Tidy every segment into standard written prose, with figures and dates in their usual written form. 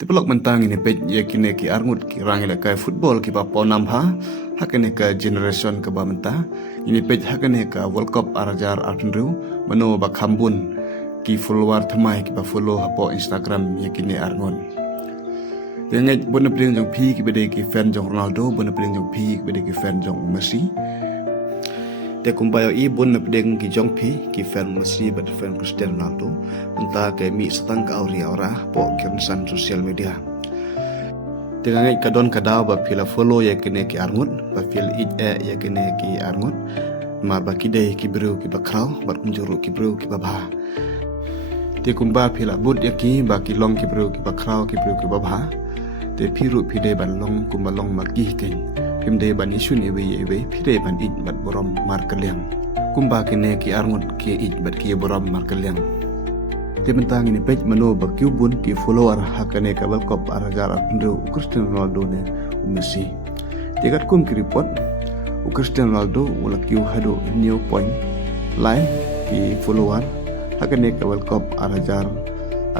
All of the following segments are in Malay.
Tipolok mentang ini pej ya kini ki arngut ki rangila kai football ki pa ponam ha hakene ka generation ke ba mentah ini pej hakene ka World Cup arajar artendru mano ba khambun ki follower thamai ki ba follow hapo Instagram ya kini arngun yang bona pring jong pi ki bede ki fan jong Ronaldo bona pring jong pi ki bede ki fan jong Messi te kumbayo i bon napdeng ki jong pi ki fan Messi bat fan Cristiano Ronaldo entah ke mi setang ka auria ora po kensan sosial media dengan kadon kadaw ba pila follow ya kene ki arngut ba fil ya kene ki arngut ma ba kide ki bru ki bakraw bat kunjuru ki bru ki babha te kumba pila bud ya ki ba ki long ki bru ki bakraw ki bru ki babha te piru pide ban long kumba long ma ki ting pimde ban isun ewe pide ban it bat borom mar kaliang kumba kene ki arngut ki it bat ki borom mar kaliang te mentang ini page mano ba bun ki follower hakane ka World Cup aragar Andrew Cristiano Ronaldo ne Messi te kat kum ki report Cristiano Ronaldo wala ki hado new point line ki follower hakane ka World Cup aragar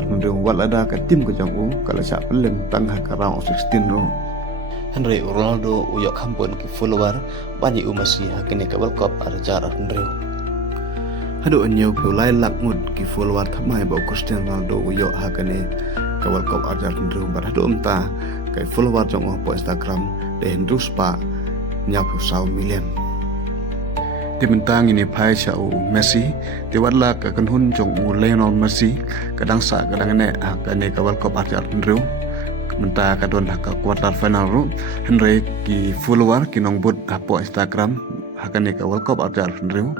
Andrew wala da ka tim ko jang kala sa pelem tang ha round 16 ro Henry Ronaldo uyok hampon ki follower bani Messi hakane ka World Cup aragar Andrew hado anyo pulai lakmud ki follower thamai ba Cristiano Ronaldo uyo hakane ka World Cup Argentina bar hado umta kai follower jong po Instagram de hendrus pa nyap 1 million di mentang ini pai chau Messi di wadla ka kanhun jong Lionel Messi kadang sa kadang ne hakane ka World Cup Argentina menta kadon ka quarter final ro Henry ki follower ki nong bud po Instagram hakane ka World Cup Argentina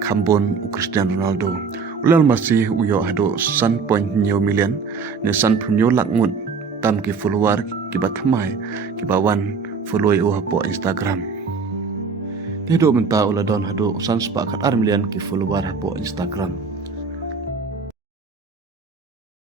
Khambon Cristiano Ronaldo ulal masih uyo hado 1.9 million ne san punyo lakmut tam ki follower ki batmai ki bawan follow u hapo Instagram dedo menta uladon hado san sepakat ar million ki follower hapo Instagram